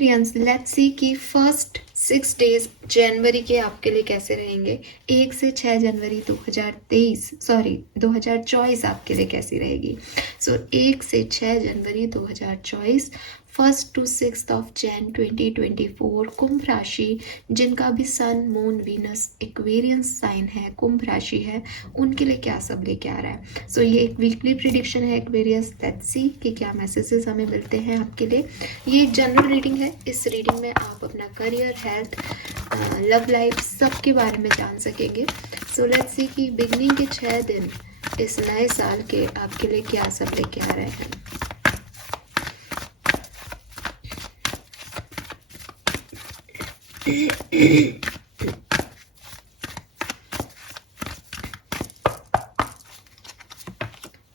Aquarians, let's see कि first 6 days जनवरी के आपके लिए कैसे रहेंगे। 1 से 6 जनवरी 2024 आपके लिए कैसी रहेगी। सो 1 से 6 जनवरी 2024, 1 to 6 2024 कुंभ राशि, जिनका भी sun moon Venus Aquarians sign है, कुंभ राशि है, उनके लिए क्या सब लेके आ रहा है। सो ये एक वीकली प्रिडिक्शन है एक्वेरियस। लेट्स सी कि क्या मैसेजेस हमें मिलते हैं आपके लिए। ये एक जनरल रीडिंग है। इस रीडिंग में आप अपना करियर, हेल्थ, लव लाइफ सब के बारे में जान सकेंगे। सो लेट्स सी कि बिगनिंग के 6 दिन इस नए साल के आपके लिए क्या सब लेके आ रहे हैं।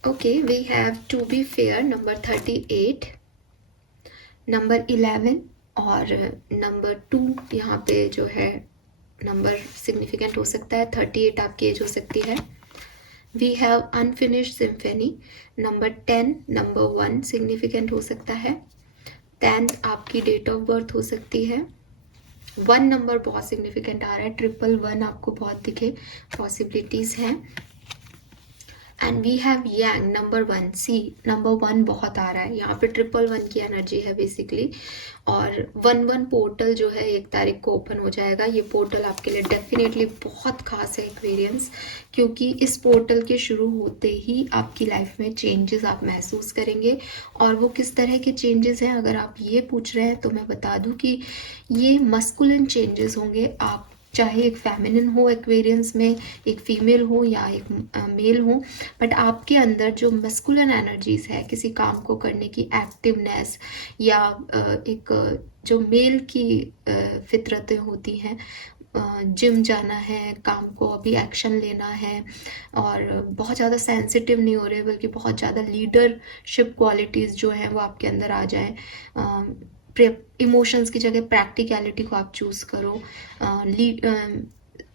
Okay, we have to be fair number 38, number 11 और नंबर 2 यहाँ पे जो है नंबर सिग्निफिकेंट हो सकता है। 38 आपकी एज हो सकती है। We have unfinished symphony, number 10, number 1 significant हो सकता है। 10 आपकी डेट ऑफ बर्थ हो सकती है। 1 नंबर बहुत सिग्निफिकेंट आ रहा है, 111 आपको बहुत दिखे, पॉसिबिलिटीज हैं। And we have yang number 1, see number 1 बहुत आ रहा है यहाँ पे, 111 की एनर्जी है बेसिकली। और 11 पोर्टल जो है 1 तारीख को ओपन हो जाएगा। ये पोर्टल आपके लिए डेफिनेटली बहुत खास है एक्वेरियंस, क्योंकि इस पोर्टल के शुरू होते ही आपकी लाइफ में चेंजेस आप महसूस करेंगे। और वो किस तरह के चेंजेस हैं, अगर आप ये पूछ रहे हैं तो मैं बता दूं कि ये मस्कुलिन चेंजेस होंगे। आप चाहे एक फेमिनिन हो एक्वेरियंस में, एक फीमेल हो या एक मेल हो, बट आपके अंदर जो मस्कुलिन एनर्जीज है, किसी काम को करने की एक्टिवनेस, या एक जो मेल की फितरतें होती हैं, जिम जाना है, काम को अभी एक्शन लेना है, और बहुत ज़्यादा सेंसिटिव नहीं हो रहे बल्कि बहुत ज़्यादा लीडरशिप क्वालिटीज़ जो हैं वो आपके अंदर आ जाएं। इमोशंस की जगह प्रैक्टिकलिटी को आप चूज़ करो,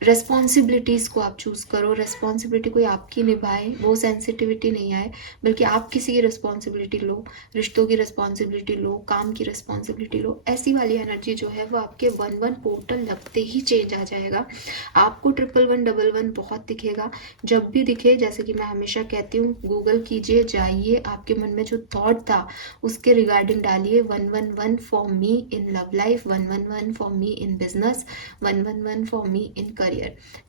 रेस्पॉन्सिबिलिटीज़ को आप चूज़ करो, रेस्पॉन्सिबिलिटी कोई आपकी निभाए, वो सेंसिटिविटी नहीं आए, बल्कि आप किसी की रिस्पॉन्सिबिलिटी लो, रिश्तों की रिस्पॉन्सिबिलिटी लो, काम की रिस्पॉन्सिबिलिटी लो। ऐसी वाली एनर्जी जो है वो आपके 11 पोर्टल लगते ही चेंज आ जाएगा। आपको 111 बहुत दिखेगा। जब भी दिखे, जैसे कि मैं हमेशा कहती हूँ, गूगल कीजिए, जाइए, आपके मन में जो थॉट था उसके रिगार्डिंग डालिए 111 for me in love life, 111 for me in business, 111 for me in career.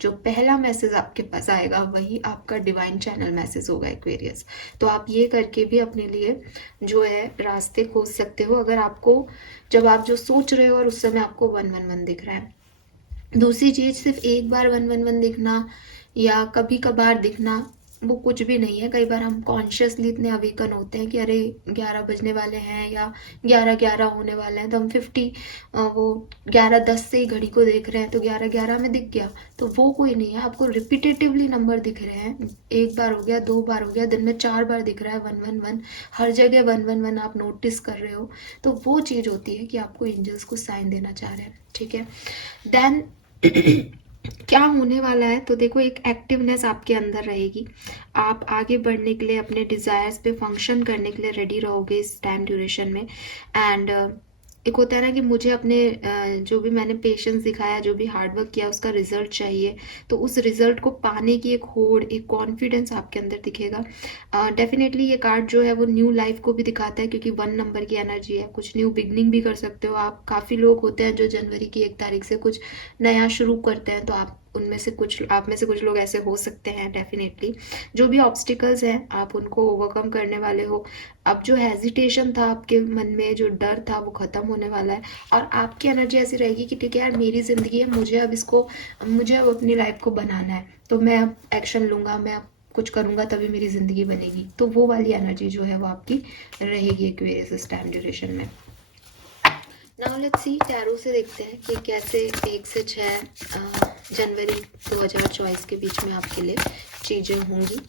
जो पहला मैसेज आपके पास आएगा वही आपका डिवाइन चैनल मैसेज होगा एक्वेरियस। तो आप ये करके भी अपने लिए जो है रास्ते खोज सकते हो, अगर आपको जब आप जो सोच रहे हो और उस समय आपको 111 दिख रहा है। दूसरी चीज, सिर्फ एक बार 111 दिखना या कभी कभार दिखना वो कुछ भी नहीं है। कई बार हम कॉन्शियसली इतने अवेकन होते हैं कि अरे 11 बजने वाले हैं या 11:11 होने वाले हैं, तो हम 11:10 से ही घड़ी को देख रहे हैं, तो 11:11 में दिख गया। तो वो कोई नहीं है, आपको रिपीटेटिवली नंबर दिख रहे हैं। एक बार हो गया, 2 बार हो गया, दिन में 4 बार दिख रहा है 111, हर जगह 111 आप नोटिस कर रहे हो, तो वो चीज होती है कि आपको एंजल्स को साइन देना चाह रहे हैं। ठीक है, देन क्या होने वाला है, तो देखो एक एक्टिवनेस आपके अंदर रहेगी। आप आगे बढ़ने के लिए, अपने डिजायर्स पे फंक्शन करने के लिए रेडी रहोगे इस टाइम ड्यूरेशन में। एंड एक होता है ना कि मुझे अपने जो भी मैंने पेशेंस दिखाया, जो भी हार्डवर्क किया, उसका रिजल्ट चाहिए। तो उस रिजल्ट को पाने की एक होड़, एक कॉन्फिडेंस आपके अंदर दिखेगा। डेफिनेटली ये कार्ड जो है वो न्यू लाइफ को भी दिखाता है, क्योंकि 1 नंबर की एनर्जी है। कुछ न्यू बिगनिंग भी कर सकते हो आप। काफ़ी लोग होते हैं जो जनवरी की 1 तारीख से कुछ नया शुरू करते हैं, तो आप में से कुछ लोग ऐसे हो सकते हैं। डेफिनेटली जो भी ऑब्स्टिकल्स हैं आप उनको ओवरकम करने वाले हो। अब जो हेजिटेशन था आपके मन में, जो डर था, वो खत्म होने वाला है। और आपकी एनर्जी ऐसी रहेगी कि ठीक है यार, मेरी जिंदगी है, मुझे अब अपनी लाइफ को बनाना है, तो मैं अब एक्शन लूंगा, मैं अब कुछ करूंगा, तभी मेरी जिंदगी बनेगी। तो वो वाली एनर्जी जो है वो आपकी रहेगी एक्वेरियस इस टाइम ड्यूरेशन में। नाउ लेट्स सी, टैरो से देखते हैं कि कैसे 1 से 6 जनवरी 2024 के बीच में आपके लिए चीजें होंगी।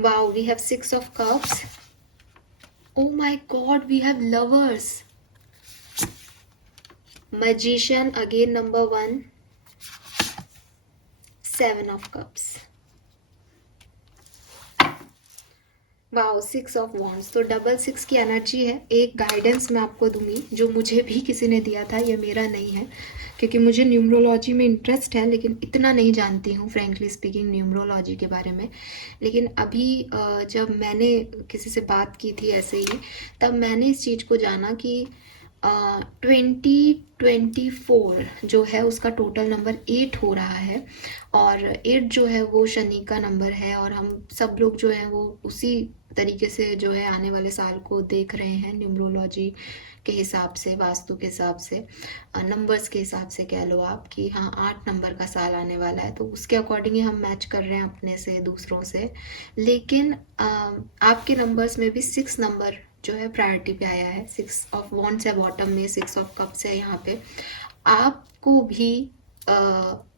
Wow, we have 6 of cups. Oh my god, we have lovers. Magician, again number 1. 7 of cups. Wow, 6 of wands, तो डबल 6 की एनर्जी है। एक गाइडेंस मैं आपको दूंगी जो मुझे भी किसी ने दिया था, ये मेरा नहीं है, क्योंकि मुझे न्यूमरोलॉजी में इंटरेस्ट है लेकिन इतना नहीं जानती हूँ फ्रेंकली स्पीकिंग न्यूमरोलॉजी के बारे में। लेकिन अभी जब मैंने किसी से बात की थी ऐसे ही, तब मैंने इस चीज़ को जाना कि 2024 जो है उसका टोटल नंबर 8 हो रहा है, और 8 जो है वो शनि का नंबर है, और हम सब लोग जो है वो उसी तरीके से जो है आने वाले साल को देख रहे हैं न्यूमरोलॉजी के हिसाब से, वास्तु के हिसाब से, नंबर्स के हिसाब से कह लो आप कि हाँ 8 नंबर का साल आने वाला है, तो उसके अकॉर्डिंग ही हम मैच कर रहे हैं अपने से दूसरों से। लेकिन आपके नंबर्स में भी 6 नंबर जो है प्रायोरिटी पे आया है। 6 ऑफ वॉन्ड्स है बॉटम में, 6 ऑफ कप्स है यहाँ पे। आपको भी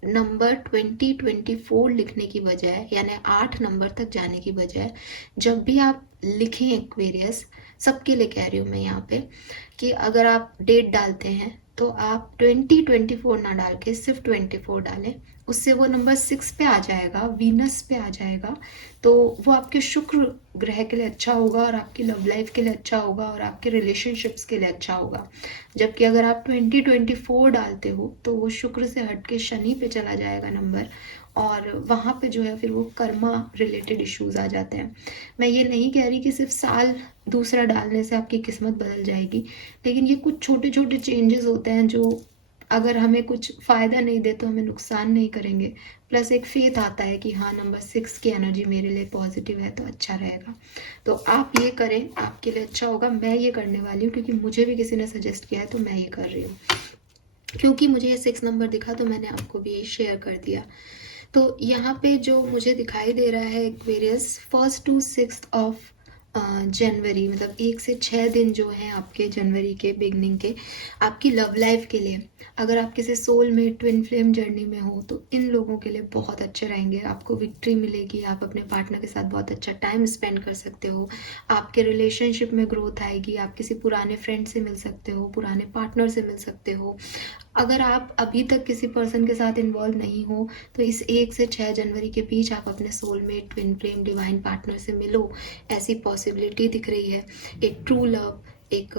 नंबर 2024 लिखने की बजाय, यानी 8 नंबर तक जाने की बजाय, जब भी आप लिखें एक्वेरियस, सबके लिए कह रही हूँ मैं यहाँ पे, कि अगर आप डेट डालते हैं तो आप 2024 ना डाल के सिर्फ 24 डालें। उससे वो नंबर 6 पे आ जाएगा, वीनस पे आ जाएगा, तो वो आपके शुक्र ग्रह के लिए अच्छा होगा, और आपकी लव लाइफ के लिए अच्छा होगा, और आपके रिलेशनशिप्स के लिए अच्छा होगा। जबकि अगर आप 2024 डालते हो तो वो शुक्र से हट के शनि पे चला जाएगा नंबर, और वहाँ पे जो है फिर वो कर्मा रिलेटेड इश्यूज आ जाते हैं। मैं ये नहीं कह रही कि सिर्फ साल दूसरा डालने से आपकी किस्मत बदल जाएगी, लेकिन ये कुछ छोटे छोटे चेंजेस होते हैं जो अगर हमें कुछ फ़ायदा नहीं दे तो हमें नुकसान नहीं करेंगे। प्लस एक फेथ आता है कि हाँ नंबर 6 की एनर्जी मेरे लिए पॉजिटिव है तो अच्छा रहेगा। तो आप ये करें, आपके लिए अच्छा होगा। मैं ये करने वाली हूँ क्योंकि मुझे भी किसी ने सजेस्ट किया है, तो मैं ये कर रही हूँ। क्योंकि मुझे ये 6 नंबर दिखा तो मैंने आपको भी ये शेयर कर दिया। तो यहाँ पे जो मुझे दिखाई दे रहा है एक्वेरियस, 1 to 6 ऑफ जनवरी, मतलब 1 से 6 दिन जो हैं आपके जनवरी के बिगनिंग के, आपकी लव लाइफ के लिए, अगर आप किसी सोल में ट्विन फ्लेम जर्नी में हो तो इन लोगों के लिए बहुत अच्छे रहेंगे। आपको विक्ट्री मिलेगी, आप अपने पार्टनर के साथ बहुत अच्छा टाइम स्पेंड कर सकते हो, आपके रिलेशनशिप में ग्रोथ आएगी, आप किसी पुराने फ्रेंड से मिल सकते हो, पुराने पार्टनर से मिल सकते हो। अगर आप अभी तक किसी पर्सन के साथ इन्वॉल्व नहीं हो तो इस 1 से 6 जनवरी के बीच आप अपने soulmate, twin flame, divine partner से मिलो, ऐसी पॉसिबिलिटी दिख रही है। एक ट्रू लव, एक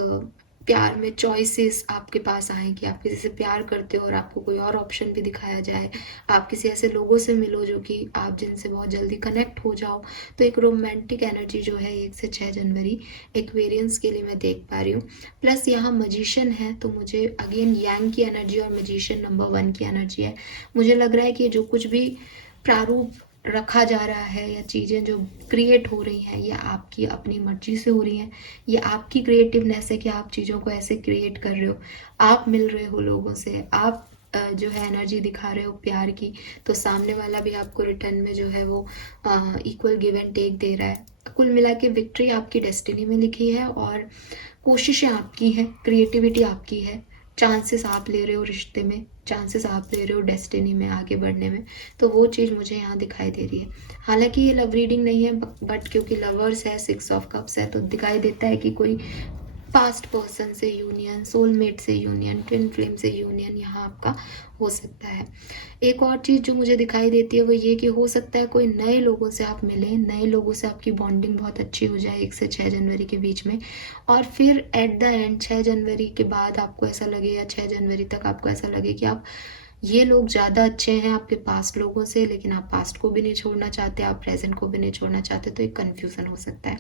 प्यार में चॉइसेस आपके पास आए कि आप किसी से प्यार करते हो और आपको कोई और ऑप्शन भी दिखाया जाए। आप किसी ऐसे लोगों से मिलो जो कि आप जिनसे बहुत जल्दी कनेक्ट हो जाओ। तो एक रोमांटिक एनर्जी जो है 1 से 6 जनवरी एक्वेरियंस के लिए मैं देख पा रही हूँ। प्लस यहाँ मजिशियन है, तो मुझे अगेन यांग की एनर्जी और मजिशियन नंबर 1 की एनर्जी है। मुझे लग रहा है कि जो कुछ भी प्रारूप रखा जा रहा है या चीज़ें जो क्रिएट हो रही हैं ये आपकी अपनी मर्जी से हो रही हैं। ये आपकी क्रिएटिवनेस है कि आप चीज़ों को ऐसे क्रिएट कर रहे हो, आप मिल रहे हो लोगों से, आप जो है एनर्जी दिखा रहे हो प्यार की, तो सामने वाला भी आपको रिटर्न में जो है वो इक्वल गिव एंड टेक दे रहा है। कुल मिला के विक्ट्री आपकी डेस्टिनी में लिखी है, और कोशिशें आपकी हैं, क्रिएटिविटी आपकी है, चांसेस आप ले रहे हो रिश्ते में, चांसेस आप ले रहे हो डेस्टिनी में आगे बढ़ने में। तो वो चीज़ मुझे यहाँ दिखाई दे रही है। हालांकि ये लव रीडिंग नहीं है, बट क्योंकि लवर्स है, 6 ऑफ कप्स है, तो दिखाई देता है कि कोई पास्ट पर्सन से यूनियन, सोलमेट से यूनियन, ट्विन फ्लेम से यूनियन यहाँ आपका हो सकता है। एक और चीज़ जो मुझे दिखाई देती है वो ये कि हो सकता है कोई नए लोगों से आप मिलें, नए लोगों से आपकी बॉन्डिंग बहुत अच्छी हो जाए 1 से 6 जनवरी के बीच में, और फिर एट द एंड 6 जनवरी के बाद आपको ऐसा लगे, या 6 जनवरी तक आपको ऐसा लगे कि आप, ये लोग ज़्यादा अच्छे हैं आपके पास्ट लोगों से, लेकिन आप पास्ट को भी नहीं छोड़ना चाहते, आप प्रेजेंट को भी नहीं छोड़ना चाहते, तो एक कन्फ्यूज़न हो सकता है।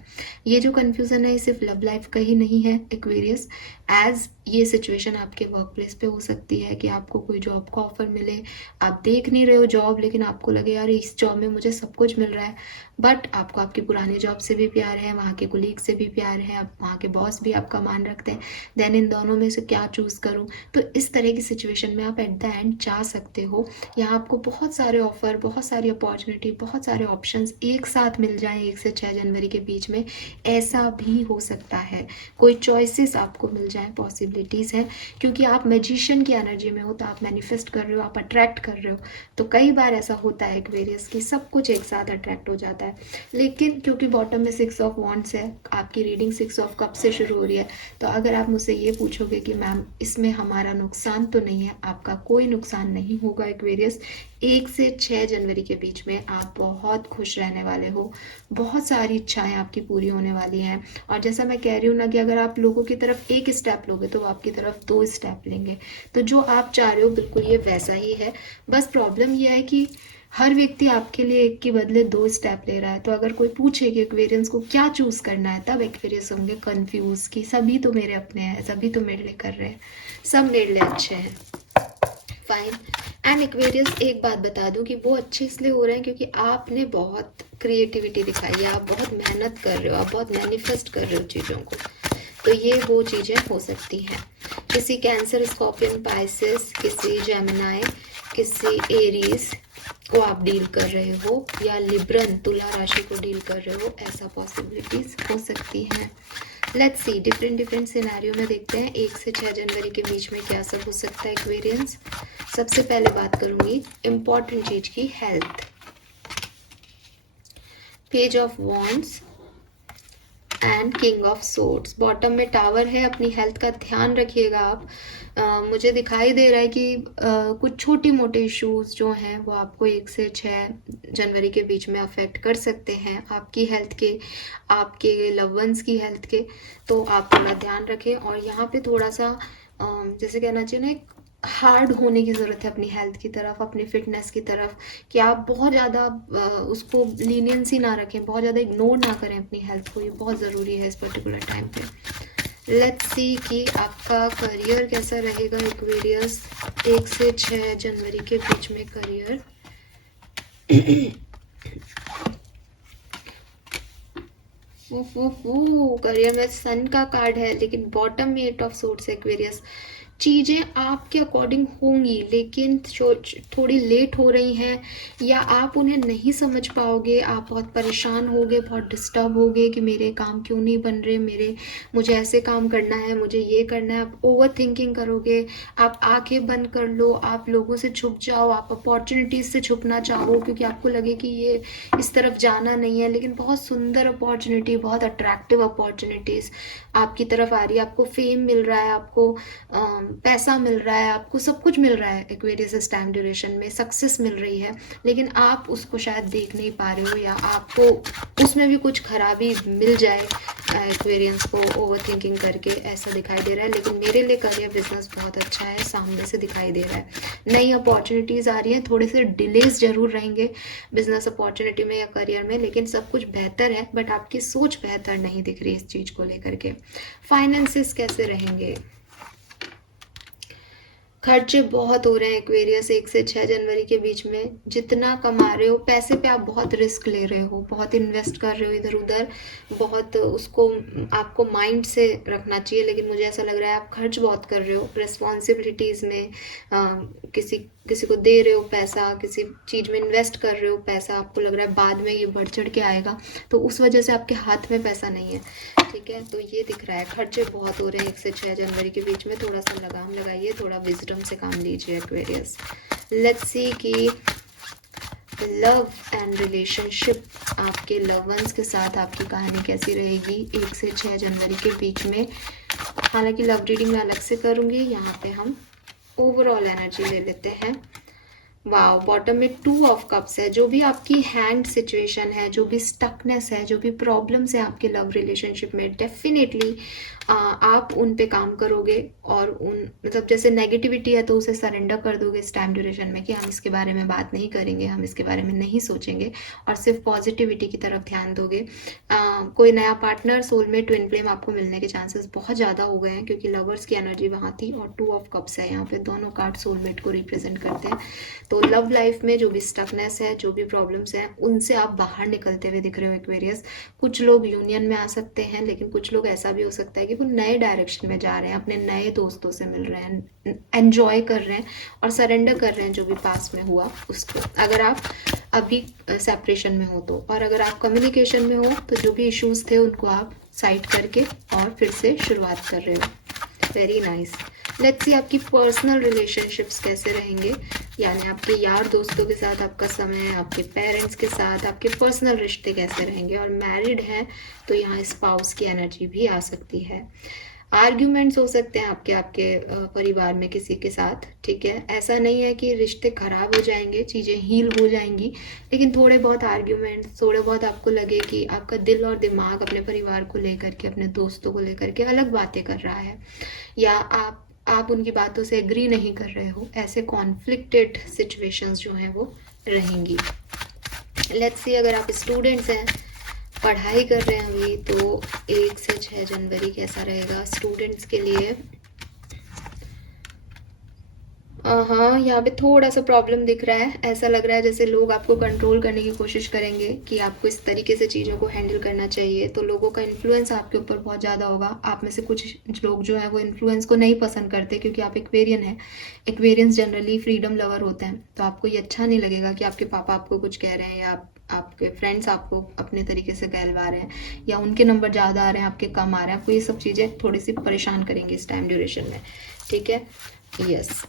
ये जो कन्फ्यूज़न है ये सिर्फ लव लाइफ का ही नहीं है एक्वेरियस, एज ये सिचुएशन आपके वर्क प्लेस पे हो सकती है कि आपको कोई जॉब का ऑफर मिले, आप देख नहीं रहे हो जॉब, लेकिन आपको लगे यार इस जॉब में मुझे सब कुछ मिल रहा है, बट आपको आपकी पुरानी जॉब से भी प्यार है, वहाँ के कोलीग से भी प्यार है, आप वहाँ के बॉस भी आपका मान रखते हैं, देन इन दोनों में से क्या चूज़ करूँ। तो इस तरह की सिचुएशन में आप एट द एंड जा सकते हो। यहाँ आपको बहुत सारे ऑफर, बहुत सारी अपॉर्चुनिटी, बहुत सारे ऑप्शंस एक साथ मिल जाएं 1 से 6 जनवरी के बीच में, ऐसा भी हो सकता है। कोई चॉइसेस आपको मिल जाएं, पॉसिबिलिटीज़ हैं, क्योंकि आप मैजिशियन की एनर्जी में हो, तो आप मैनिफेस्ट कर रहे हो, आप अट्रैक्ट कर रहे हो। तो कई बार ऐसा होता है एक्वेरियस की सब कुछ एक साथ अट्रैक्ट हो जाता है। लेकिन क्योंकि बॉटम में 6 ऑफ वॉन्ड्स है, आपकी रीडिंग 6 ऑफ कप से शुरू हो रही है, तो अगर आप मुझसे ये पूछोगे कि मैम इसमें हमारा नुकसान तो नहीं है, आपका कोई नुकसान परेशान नहीं होगा एक्वेरियस। 1 से 6 जनवरी के बीच में आप बहुत खुश रहने वाले हो, बहुत सारी इच्छाएं आपकी पूरी होने वाली हैं। और जैसा मैं कह रही हूँ ना कि अगर आप लोगों की तरफ 1 स्टेप लोगे तो वो आपकी तरफ 2 स्टेप लेंगे। तो जो आप चाह रहे हो बिल्कुल ये वैसा ही है। बस प्रॉब्लम यह है कि हर व्यक्ति आपके लिए 1 के बदले 2 स्टेप ले रहा है। तो अगर कोई पूछे कि एक्वेरियंस को क्या चूज़ करना है, तब एक्वेरियंस होंगे कन्फ्यूज़ कि सभी तो मेरे अपने हैं, सभी तो मेरे लिए कर रहे हैं, सब मेरे लिए अच्छे हैं। फाइन। एंड एक्वेरियस, एक बात बता दूं कि वो अच्छे इसलिए हो रहे हैं क्योंकि आपने बहुत क्रिएटिविटी दिखाई है, आप बहुत मेहनत कर रहे हो, आप बहुत मैनिफेस्ट कर रहे हो चीज़ों को। तो ये वो चीज़ें हो सकती हैं। किसी कैंसर, स्कॉर्पियन, पाइसेस, किसी जेमिनाई, किसी एरीज को आप डील कर रहे हो, या लिब्रन, तुला राशि को डील कर रहे हो, ऐसा पॉसिबिलिटीज हो सकती हैं। लेट्स सी, डिफरेंट सिनेरियो में देखते हैं 1 से 6 जनवरी के बीच में क्या सब हो सकता है एक्वेरियंस। सबसे पहले बात करूंगी इम्पॉर्टेंट चीज की, health. Page of wands and king of swords. Bottom में टावर है, अपनी हेल्थ का ध्यान रखिएगा आप। मुझे दिखाई दे रहा है कि कुछ छोटी मोटे इश्यूज जो हैं वो आपको 1 से 6 जनवरी के बीच में अफेक्ट कर सकते हैं, आपकी हेल्थ के, आपके लव वंस की हेल्थ के। तो आप थोड़ा ध्यान रखें। और यहाँ पे थोड़ा सा जैसे कहना चाहिए ना, एक हार्ड होने की ज़रूरत है अपनी हेल्थ की तरफ, अपनी फिटनेस की तरफ, कि आप बहुत ज़्यादा उसको लीनियंसी ना रखें, बहुत ज़्यादा इग्नोर ना करें अपनी हेल्थ को। ये बहुत ज़रूरी है इस पर्टिकुलर टाइम पे। लेट्स सी कि आपका करियर कैसा रहेगा एक्वेरियस 1 से 6 जनवरी के बीच में। करियर करियर में सन का कार्ड है, लेकिन बॉटम में 8 ऑफ सोर्ड्स एक्वेरियस। चीज़ें आपके अकॉर्डिंग होंगी, लेकिन थोड़ी लेट हो रही हैं, या आप उन्हें नहीं समझ पाओगे। आप बहुत परेशान होगे, बहुत डिस्टर्ब होगे कि मेरे काम क्यों नहीं बन रहे, मुझे ऐसे काम करना है, मुझे ये करना है। आप ओवर थिंकिंग करोगे, आप आंखें बंद कर लो, आप लोगों से छुप जाओ, आप अपॉर्चुनिटीज़ से छुपना चाहो क्योंकि आपको लगे कि ये इस तरफ जाना नहीं है। लेकिन बहुत सुंदर अपॉर्चुनिटी, बहुत अट्रैक्टिव अपॉर्चुनिटीज़ आपकी तरफ आ रही है। आपको फेम मिल रहा है, आपको पैसा मिल रहा है, आपको सब कुछ मिल रहा है एक्वेरियस इस टाइम ड्यूरेशन में, सक्सेस मिल रही है, लेकिन आप उसको शायद देख नहीं पा रहे हो, या आपको उसमें भी कुछ खराबी मिल जाए एक्वेरियंस को ओवर थिंकिंग करके, ऐसा दिखाई दे रहा है। लेकिन मेरे लिए करियर बिजनेस बहुत अच्छा है, सामने से दिखाई दे रहा है, नई अपॉर्चुनिटीज़ आ रही हैं। थोड़े से डिलेज जरूर रहेंगे बिजनेस अपॉर्चुनिटी में या करियर में, लेकिन सब कुछ बेहतर है। बट आपकी सोच बेहतर नहीं दिख रही इस चीज़ को लेकर के। फाइनेंसेस कैसे रहेंगे? खर्चे बहुत हो रहे हैं एक्वेरियस 1 से 6 जनवरी के बीच में। जितना कमा रहे हो, पैसे पे आप बहुत रिस्क ले रहे हो, बहुत इन्वेस्ट कर रहे हो इधर उधर, बहुत उसको आपको माइंड से रखना चाहिए। लेकिन मुझे ऐसा लग रहा है आप खर्च बहुत कर रहे हो रिस्पॉन्सिबिलिटीज़ में। किसी को दे रहे हो पैसा, किसी चीज़ में इन्वेस्ट कर रहे हो पैसा, आपको लग रहा है बाद में ये बढ़ चढ़ के आएगा, तो उस वजह से आपके हाथ में पैसा नहीं है। ठीक है, तो ये दिख रहा है खर्चे बहुत हो रहे हैं 1 से 6 जनवरी के बीच में। थोड़ा सा लगाम लगाइए, थोड़ा विजडम से काम लीजिए एक्वेरियस। लेट्स सी कि लव एंड रिलेशनशिप, आपके लव वंस के साथ आपकी कहानी कैसी रहेगी 1 से 6 जनवरी के बीच में। हालांकि लव रीडिंग मैं अलग से करूँगी, यहाँ पे हम ओवरऑल एनर्जी ले लेते हैं। वाओ, बॉटम में 2 ऑफ कप्स है। जो भी आपकी हैंड सिचुएशन है, जो भी स्टकनेस है, जो भी प्रॉब्लम्स है आपके लव रिलेशनशिप में, डेफिनेटली आप उन पे काम करोगे। और उन मतलब जैसे नेगेटिविटी है तो उसे सरेंडर कर दोगे इस टाइम ड्यूरेशन में, कि हम इसके बारे में बात नहीं करेंगे, हम इसके बारे में नहीं सोचेंगे, और सिर्फ पॉजिटिविटी की तरफ ध्यान दोगे। कोई नया पार्टनर, सोलमेट, ट्विन फ्लेम आपको मिलने के चांसेस बहुत ज़्यादा हो गए हैं, क्योंकि लवर्स की एनर्जी वहाँ थी और 2 ऑफ कप्स है यहाँ पे। दोनों कार्ड सोलमेट को रिप्रेजेंट करते हैं। तो लव लाइफ में जो भी स्टकनेस है, जो भी प्रॉब्लम्स हैं, उनसे आप बाहर निकलते हुए दिख रहे हो एक्वेरियस। कुछ लोग यूनियन में आ सकते हैं, लेकिन कुछ लोग ऐसा भी हो सकता है कि वो नए डायरेक्शन में जा रहे हैं, अपने नए दोस्तों से मिल रहे हैं, एंजॉय कर रहे हैं और सरेंडर कर रहे हैं जो भी पास में हुआ उसको। अगर आप अभी सेपरेशन में हो तो, और अगर आप कम्युनिकेशन में हो तो जो भी इश्यूज थे उनको आप साइड करके और फिर से शुरुआत कर रहे हो। Very nice. लेट्स सी आपकी पर्सनल रिलेशनशिप्स कैसे रहेंगे, यानी आपके यार दोस्तों के साथ आपका समय, आपके पेरेंट्स के साथ आपके पर्सनल रिश्ते कैसे रहेंगे। और मैरिड हैं तो यहाँ स्पाउस की एनर्जी भी आ सकती है। आर्ग्यूमेंट्स हो सकते हैं आपके आपके परिवार में किसी के साथ, ठीक है। ऐसा नहीं है कि रिश्ते खराब हो जाएंगे, चीज़ें हील हो जाएंगी, लेकिन थोड़े बहुत आर्ग्यूमेंट्स, थोड़े बहुत आपको लगे कि आपका दिल और दिमाग अपने परिवार को लेकर के, अपने दोस्तों को लेकर के अलग बातें कर रहा है, या आप उनकी बातों से एग्री नहीं कर रहे हो, ऐसे कॉन्फ्लिक्टेड सिचुएशंस जो हैं वो रहेंगी। लेट्स सी, अगर आप स्टूडेंट्स हैं, पढ़ाई कर रहे हैं अभी, तो 1 से 6 जनवरी कैसा रहेगा स्टूडेंट्स के लिए। हाँ, यहाँ पे थोड़ा सा प्रॉब्लम दिख रहा है। ऐसा लग रहा है जैसे लोग आपको कंट्रोल करने की कोशिश करेंगे कि आपको इस तरीके से चीज़ों को हैंडल करना चाहिए, तो लोगों का इन्फ्लुएंस आपके ऊपर बहुत ज़्यादा होगा। आप में से कुछ लोग जो हैं वो इन्फ्लुएंस को नहीं पसंद करते, क्योंकि आप एक्वेरियन हैं। एक्वेरियंस जनरली फ्रीडम लवर होते हैं, तो आपको ये अच्छा नहीं लगेगा कि आपके पापा आपको कुछ कह रहे हैं, या आपके फ्रेंड्स आपको अपने तरीके से कहलवा रहे हैं, या उनके नंबर ज़्यादा आ रहे हैं, आपके कम आ रहे हैं। आपको ये सब चीज़ें थोड़ी सी परेशान करेंगी इस टाइम ड्यूरेशन में, ठीक है। यस,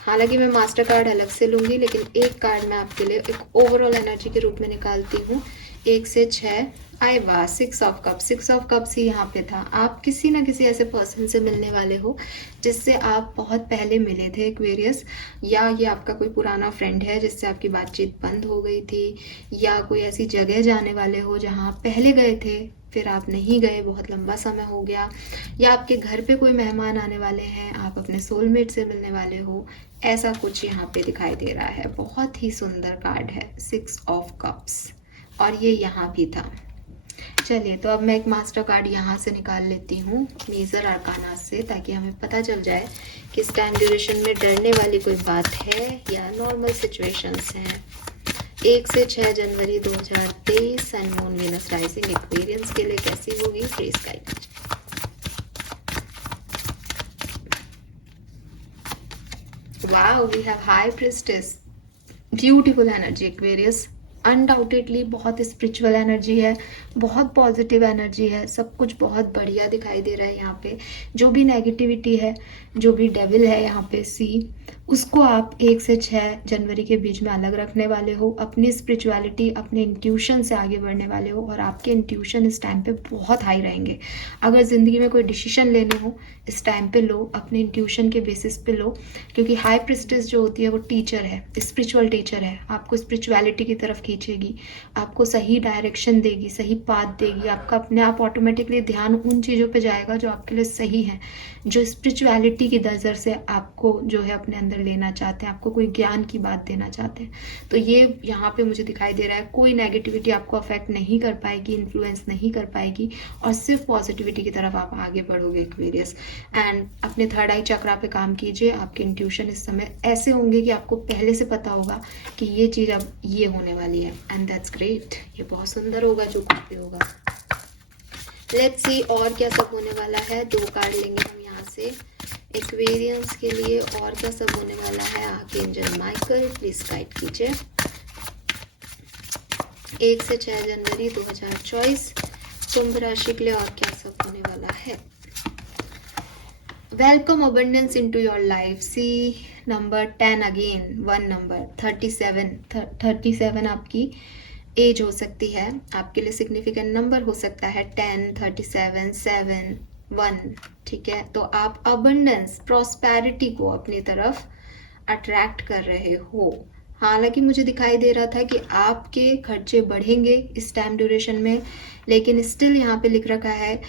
हालांकि मैं मास्टर कार्ड अलग से लूँगी, लेकिन एक कार्ड मैं आपके लिए एक ओवरऑल एनर्जी के रूप में निकालती हूँ। 1 से 6 आए, वाह, 6 ऑफ कप्स। 6 ऑफ कप्स ही यहाँ पे था। आप किसी ना किसी ऐसे पर्सन से मिलने वाले हो जिससे आप बहुत पहले मिले थे एक्वेरियस, या ये आपका कोई पुराना फ्रेंड है जिससे आपकी बातचीत बंद हो गई थी, या कोई ऐसी जगह जाने वाले हो जहाँ आप पहले गए थे फिर आप नहीं गए, बहुत लंबा समय हो गया, या आपके घर पे कोई मेहमान आने वाले हैं, आप अपने सोलमेट से मिलने वाले हो। ऐसा कुछ यहाँ पे दिखाई दे रहा है। बहुत ही सुंदर कार्ड है 6 ऑफ कप्स, और ये यहाँ भी था। चलिए, तो अब मैं एक मास्टर कार्ड यहाँ से निकाल लेती हूँ मेजर आर्काना से, ताकि हमें पता चल जाए कि इस टाइम ड्यूरेशन में डरने वाली कोई बात है या नॉर्मल सिचुएशंस हैं। 1 से 6 जनवरी 2023 sun moon Venus rising Aquarians के लिए कैसी होगी please guide. Wow, we have high priestess, beautiful energy Aquarius. Undoubtedly बहुत स्पिरिचुअल एनर्जी है, बहुत पॉजिटिव एनर्जी है, सब कुछ बहुत बढ़िया दिखाई दे रहा है यहाँ पे। जो भी नेगेटिविटी है, जो भी डेविल है यहाँ पे सी, उसको आप 1 से 6 जनवरी के बीच में अलग रखने वाले हो। अपनी स्पिरिचुअलिटी, अपने इंट्यूशन से आगे बढ़ने वाले हो, और आपके इंट्यूशन इस टाइम पे बहुत हाई रहेंगे। अगर ज़िंदगी में कोई डिसीजन लेने हो इस टाइम पे लो, अपने इंट्यूशन के बेसिस पे लो, क्योंकि हाई प्रिस्टेस जो होती है वो टीचर है, स्पिरिचुअल टीचर है। आपको स्पिरिचुअलिटी की तरफ खींचेगी, आपको सही डायरेक्शन देगी, सही पाथ देगी। आपका अपने आप ऑटोमेटिकली ध्यान उन चीज़ों पे जाएगा जो आपके लिए सही है, जो स्पिरिचुअलिटी की नज़र से आपको जो है अपने अंदर लेना चाहते हैं, आपको कोई ज्ञान की बात देना चाहते हैं। तो ये यहाँ पे मुझे दिखाई दे रहा है, कोई नेगेटिविटी आपको अफेक्ट नहीं कर पाएगी, इन्फ्लुएंस नहीं कर पाएगी, और सिर्फ पॉजिटिविटी की तरफ आप आगे बढ़ोगे एक्वेरियस। एंड अपने थर्ड आई चक्रा पे काम कीजिए। आपके इंट्यूशन इस समय ऐसे होंगे कि आपको पहले से पता होगा कि ये चीज़ अब ये होने वाली है, एंड दैट्स ग्रेट। ये बहुत सुंदर होगा जो कुछ भी होगा। लेट्स सी और क्या सब होने वाला है। 2 कार्ड लेंगे हम यहाँ से एक्वेरियंस के लिए, और क्या सब होने वाला है। आर्कएंजल माइकल प्लीज गाइड कीजिए। 1 से 6 जनवरी 2024 कुंभ राशि के लिए और क्या सब होने वाला है। Welcome abundance into your life. See number 10 again, 1 number 37 आपकी एज हो सकती है, आपके लिए सिग्निफिकेंट नंबर हो सकता है 10, 37, 7, 1, ठीक है। तो आप अबंडेंस, प्रॉस्पेरिटी को अपनी तरफ अट्रैक्ट कर रहे हो। हालांकि मुझे दिखाई दे रहा था कि आपके खर्चे बढ़ेंगे इस टाइम ड्यूरेशन में, लेकिन स्टिल यहाँ पे लिख रखा है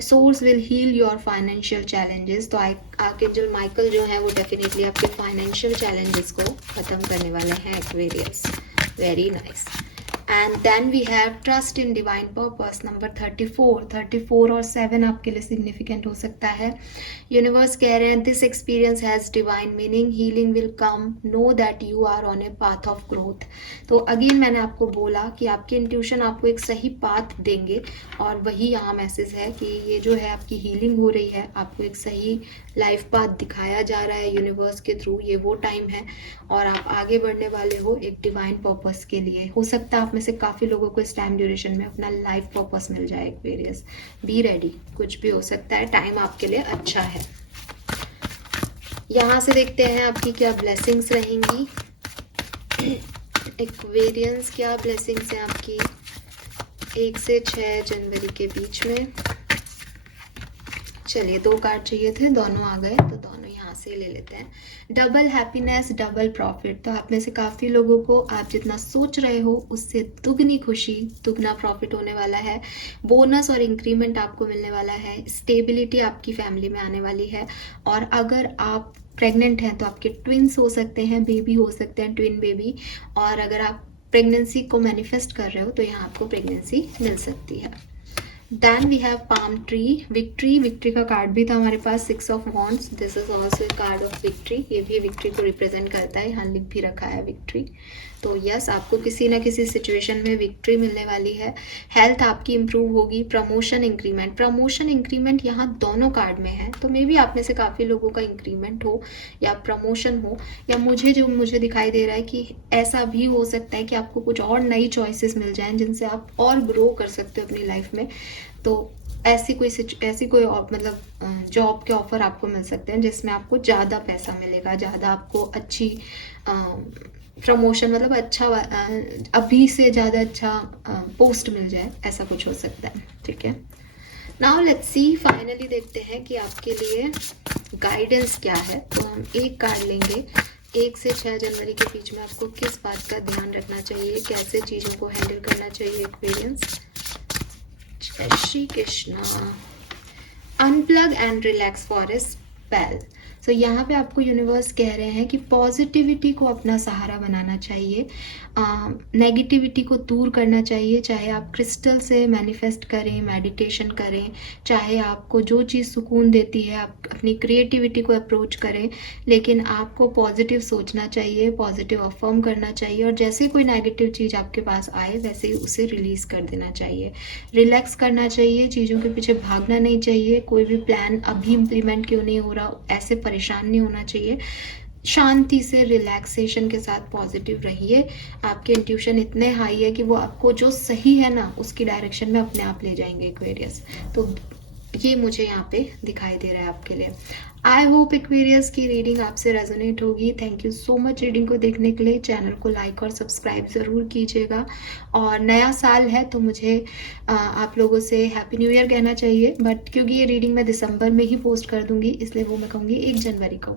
source will heal your financial challenges. तो आर्कएंजल माइकल जो है वो डेफिनेटली आपके फाइनेंशियल चैलेंजेस को खत्म करने वाले हैं Aquarius. Very nice. And then we have trust in divine purpose number 34 और 7 आपके लिए सिग्निफिकेंट हो सकता है। यूनिवर्स कह रहे हैं this experience has divine meaning, healing will come, know that you are on a path of growth. तो अगेन मैंने आपको बोला कि आपके इंट्यूशन आपको एक सही पाथ देंगे, और वही यहाँ मैसेज है कि ये जो है आपकी हीलिंग हो रही है, आपको एक सही लाइफ पाथ दिखाया जा रहा है यूनिवर्स के थ्रू। ये वो टाइम है और आप आगे बढ़ने वाले हो एक डिवाइन पर्पस के लिए। हो सकता है आप में से काफ़ी लोगों को इस टाइम ड्यूरेशन में अपना लाइफ पर्पस मिल जाए एक्वेरियस। बी रेडी, कुछ भी हो सकता है, टाइम आपके लिए अच्छा है। यहाँ से देखते हैं आपकी क्या ब्लेसिंग्स रहेंगी एक्वेरियंस। क्या ब्लेसिंग्स हैं आपकी 1 से 6 जनवरी के बीच में। चलिए 2 कार्ड चाहिए थे, दोनों आ गए, तो दोनों यहाँ से ले लेते हैं। Double happiness, double profit. तो आप में से काफ़ी लोगों को आप जितना सोच रहे हो उससे दुगनी खुशी, दुगना प्रॉफिट होने वाला है। बोनस और इंक्रीमेंट आपको मिलने वाला है। स्टेबिलिटी आपकी फैमिली में आने वाली है। और अगर आप प्रेग्नेंट हैं तो आपके ट्विंस हो सकते हैं, बेबी हो सकते हैं, ट्विन बेबी। और अगर आप प्रेगनेंसी को मैनिफेस्ट कर रहे हो तो यहाँ आपको प्रेगनेंसी मिल सकती है। Then we have palm tree, victory. Victory का कार्ड भी था हमारे पास, 6 of wands. This is also card of victory. ये भी विक्ट्री को रिप्रेजेंट करता है, यहाँ लिख भी रखा है विक्ट्री। तो यस, आपको किसी ना किसी सिचुएशन में विक्ट्री मिलने वाली है। हेल्थ आपकी इंप्रूव होगी। प्रमोशन इंक्रीमेंट, प्रमोशन इंक्रीमेंट यहाँ दोनों कार्ड में है। तो मे बी आप में से काफ़ी लोगों का इंक्रीमेंट हो या प्रमोशन हो, या मुझे दिखाई दे रहा है कि ऐसा भी हो सकता है कि आपको कुछ और नई चॉइसेस मिल जाएं जिनसे आप और ग्रो कर सकते हो अपनी लाइफ में। तो ऐसी कोई मतलब जॉब के ऑफर आपको मिल सकते हैं जिसमें आपको ज़्यादा पैसा मिलेगा, ज़्यादा आपको अच्छी प्रमोशन, मतलब अच्छा अभी से ज़्यादा अच्छा पोस्ट मिल जाए, ऐसा कुछ हो सकता है। ठीक है, नाउ लेट्स सी, फाइनली देखते हैं कि आपके लिए गाइडेंस क्या है। तो हम एक कार्ड लेंगे। 1 से 6 जनवरी के बीच में आपको किस बात का ध्यान रखना चाहिए, कैसे चीज़ों को हैंडल करना चाहिए एक्सपीरियंस। जय Shri Krishna. Unplug and relax for a spell. So यहाँ पे आपको यूनिवर्स कह रहे हैं कि पॉजिटिविटी को अपना सहारा बनाना चाहिए, नेगेटिविटी को दूर करना चाहिए। चाहे आप क्रिस्टल से मैनिफेस्ट करें, मेडिटेशन करें, चाहे आपको जो चीज़ सुकून देती है आप अपनी क्रिएटिविटी को अप्रोच करें, लेकिन आपको पॉजिटिव सोचना चाहिए, पॉजिटिव अफर्म करना चाहिए। और जैसे कोई नेगेटिव चीज़ आपके पास आए वैसे ही उसे रिलीज़ कर देना चाहिए। रिलैक्स करना चाहिए, चीज़ों के पीछे भागना नहीं चाहिए। कोई भी प्लान अभी इम्प्लीमेंट क्यों नहीं हो रहा, ऐसे परेशान नहीं होना चाहिए। शांति से, रिलैक्सेशन के साथ पॉजिटिव रहिए। आपके इंट्यूशन इतने हाई है कि वो आपको जो सही है ना उसकी डायरेक्शन में अपने आप ले जाएंगे एक्वेरियस। तो ये मुझे यहाँ पे दिखाई दे रहा है आपके लिए। आई होप एक्वेरियस की रीडिंग आपसे रेजोनेट होगी। Thank you so much reading को देखने के लिए। चैनल को लाइक और सब्सक्राइब ज़रूर कीजिएगा। और नया साल है तो मुझे आप लोगों से हैप्पी न्यू ईयर कहना चाहिए, बट क्योंकि ये रीडिंग मैं दिसंबर में ही पोस्ट कर दूंगी इसलिए वो मैं कहूँगी 1 जनवरी को।